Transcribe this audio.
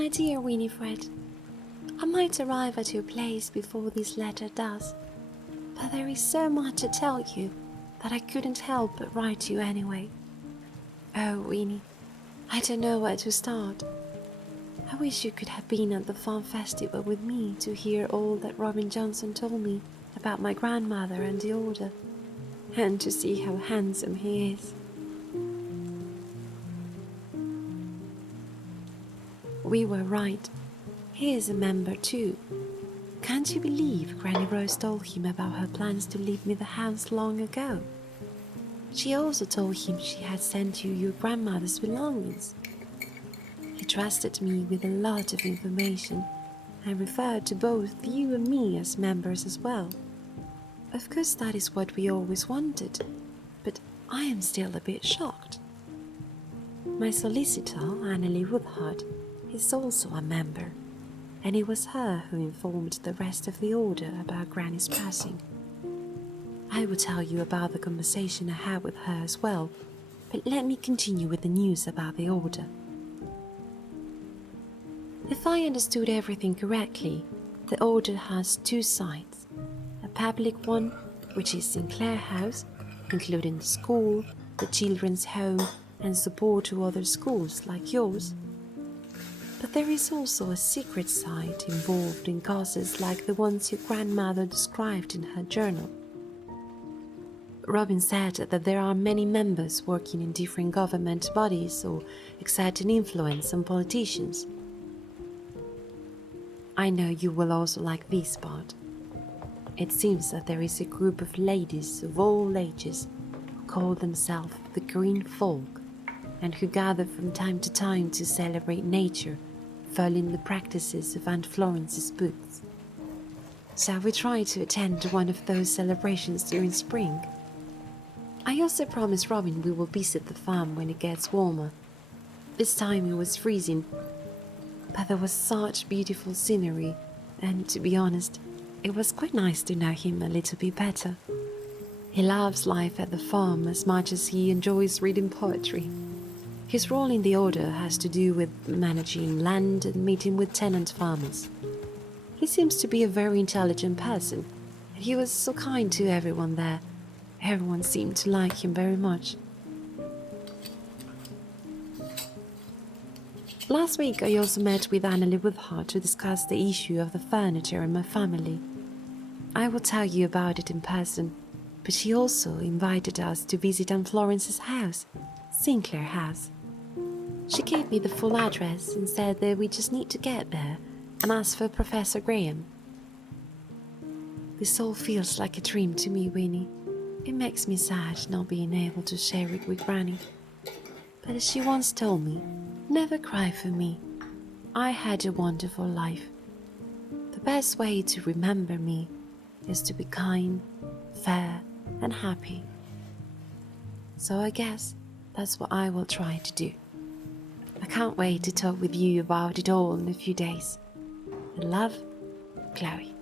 My dear Winifred, I might arrive at your place before this letter does, but there is so much to tell you that I couldn't help but write to you anyway. Oh, Winnie, I don't know where to start. I wish you could have been at the farm festival with me to hear all that Robin Johnson told me about my grandmother and the order, and to see how handsome he is. We were right. He is a member too. Can't you believe Granny Rose told him about her plans to leave me the house long ago? She also told him she had sent you your grandmother's belongings. He trusted me with a lot of information and referred to both you and me as members as well. Of course, that is what we always wanted, but I am still a bit shocked. My solicitor, Annalie Woodhart, is also a member, and it was her who informed the rest of the order about Granny's passing. I will tell you about the conversation I had with her as well, but let me continue with the news about the order. If I understood everything correctly, the order has two sides. A public one, which is Sinclair House, including the school, the children's home, and support to other schools like yours. But there is also a secret side involved in causes like the ones your grandmother described in her journal. Robin said that there are many members working in different government bodies or exerting influence on politicians. I know you will also like this part. It seems that there is a group of ladies of all ages who call themselves the Green Folk and who gather from time to time to celebrate nature, following the practices of Aunt Florence's books. So we try to attend one of those celebrations during spring. I also promised Robin we will visit the farm when it gets warmer. This time it was freezing, but there was such beautiful scenery, and to be honest, it was quite nice to know him a little bit better. He loves life at the farm as much as he enjoys reading poetry. His role in the order has to do with managing land and meeting with tenant farmers. He seems to be a very intelligent person, and he was so kind to everyone there. Everyone seemed to like him very much. Last week I also met with Annalie Woodhart to discuss the issue of the furniture in my family. I will tell you about it in person, but she also invited us to visit Aunt Florence's house, Sinclair House. She gave me the full address and said that we just need to get there and ask for Professor Graham. This all feels like a dream to me, Winnie. It makes me sad not being able to share it with Granny. But as she once told me, never cry for me. I had a wonderful life. The best way to remember me is to be kind, fair, and happy. So I guess that's what I will try to do. I can't wait to talk with you about it all in a few days. And love, Chloe.